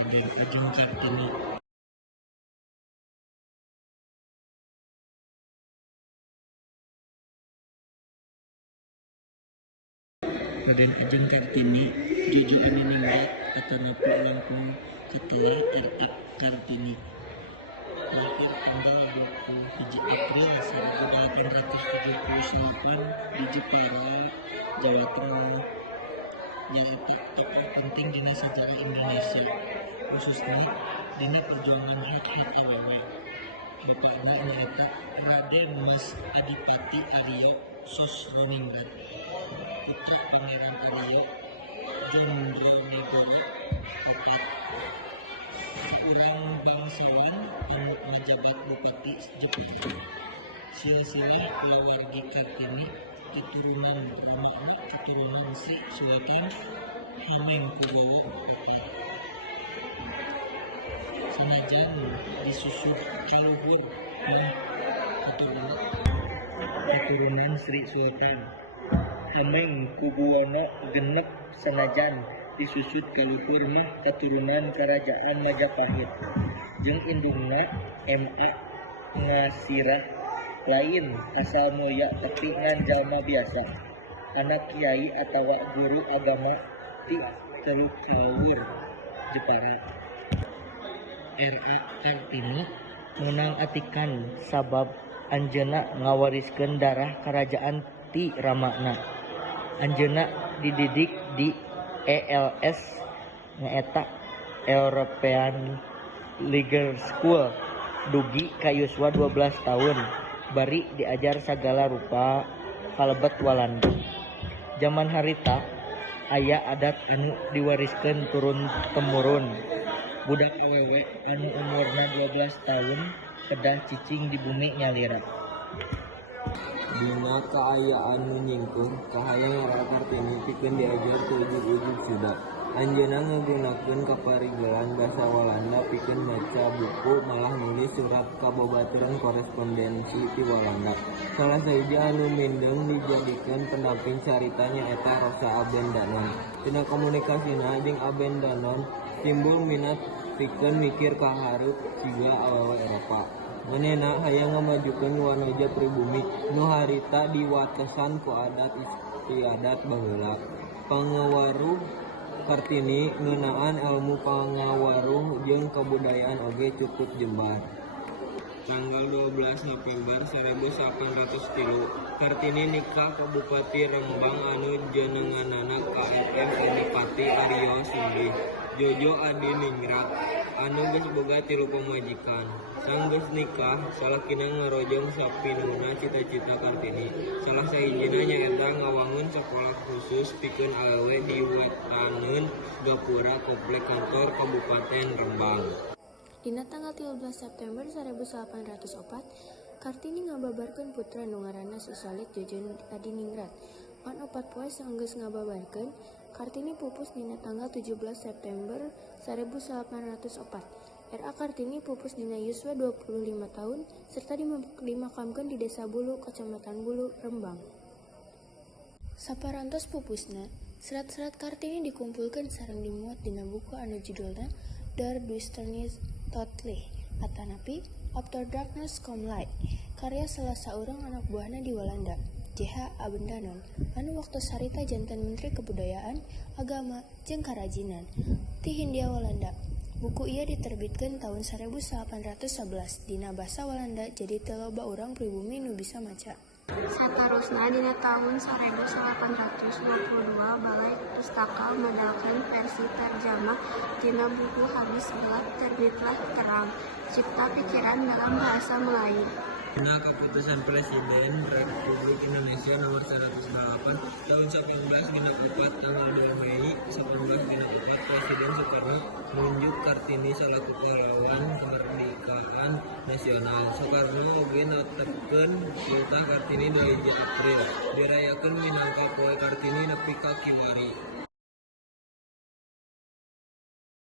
Raden Ajeng Kartini. Raden Ajeng Kartini Juju Aniningrat Atanapu Langkung Ketua R.A. Kartini, lahir tanggal 21 April 1878 di Jepara, Jawa Tengah. Nyaeta tokoh penting dina sejarah Indonesia, khususnya dina perjuangan hak-hak awewe. Bapana nyaeta Raden Mas Adipati Aryo Sosroningrat, putra Pangeran Aryo Jondronegoro Papat, urang bangsawan anu ngajabat Bupati Jepara. Silsilah kulawargi Kartini keturunan Ramakna keturunan Sri Sultan Hamengkubuwono IV. Sanajan disusuk kaluhur keturunan Sri Sultan Hamengkubuwono genep, sanajan disusut kaluhur mah keturunan Kerajaan Majapahit, jeung indungna M.A. Ngasirah lain asal mulya tapi ngan jalma biasa, anak kiai atawa guru agama ti Teluk Cawur Jepara. R.A. Kartini meunang atikan sabab anjeunna ngawariskeun darah kerajaan ti Ramakna. Anjeunna dididik di ELS nyaeta European Legal School dugi ka yuswa 12 tahun. Bari diajar sagala rupa kalebet Walanda. Zaman harita aya adat anu diwariskeun turun temurun. Budak awewe anu umurna 12 tahun kedah cicing di bumi nyalira. Dina kaayaan nu nyingkung kahayang R.A. Kartini pikeun diajar ku ujug-ujug suda. Anjeunna ngagunakeun kaparigelan basa Walanda pikeun maca buku malah nulis surat kababaturan korespondensi ti Walanda. Salah sahiji anu mindeng dijadikeun pendamping carita nyaeta Rosa Abendanon. Tina komunikasina jeung Abendanon timbul minat pikeun mikir ka hareup siga awewe Eropa. Manehna hayang ngamajukeun wanoja pribumi nu harita diwatesan ku adat istiadat baheula. Pangawaruh Kartini ngeunaan ilmu pangawaruh jeung kabudayaan oge cukup jembar. Tanggal 12 November 1803 Kartini nikah ka Bupati Rembang anu jenenganana KMM Adipati Aryo Sindih Jojo Adiningrat anu geus boga 3 pamajikan. Sanggeus nikah salakina ngarojong sapinuna cita-cita Kartini. Salah sahijina nyaeta ngawangun sakola khusus pikeun awewe di wetaneun gapura komplek kantor Kabupaten Rembang. Dina tanggal 13 September 1804 Kartini ngababarkeun putra nu ngaranna Susalit Jojo Adiningrat. Pan 4 poe sanggeus ngababarkeun, Kartini pupus dina tanggal 17 September 1804. R.A. Kartini pupus dina yuswa 25 tahun serta dimakamkeun di Desa Bulu, Kecamatan Bulu, Rembang. Saparantos pupusna, serat-serat Kartini dikumpulkeun sareng dimuat dina buku anu judulna Der Duisternis Totally atanapi After Darkness Come Light, karya salah saurang anak buahna di Walanda, J.H. Abendanon, anu waktu sarita janten Menteri Kebudayaan, Agama, jeung Karajinan ti Hindia Walanda. Buku ieu diterbitkeun tahun 1811 dina basa Walanda, jadi teu loba urang pribumi nu bisa maca. Saterusna dina tahun 1822 Balai Pustaka medalkeun versi terjemah dina buku Habis Gelap Terbitlah Terang, Cipta Pikiran dalam Bahasa Melayu. Dina Keputusan Presiden Republik Indonesia Nomor 108 tahun 1904 tanggal 2 Mei 1904 Presiden Soekarno menunjuk Kartini salaku pahlawan kemerdekaan nasional. Soekarno oge netepkeun ultah Kartini 2 April dirayakeun minangka Poe Kartini nepi ka kiwari.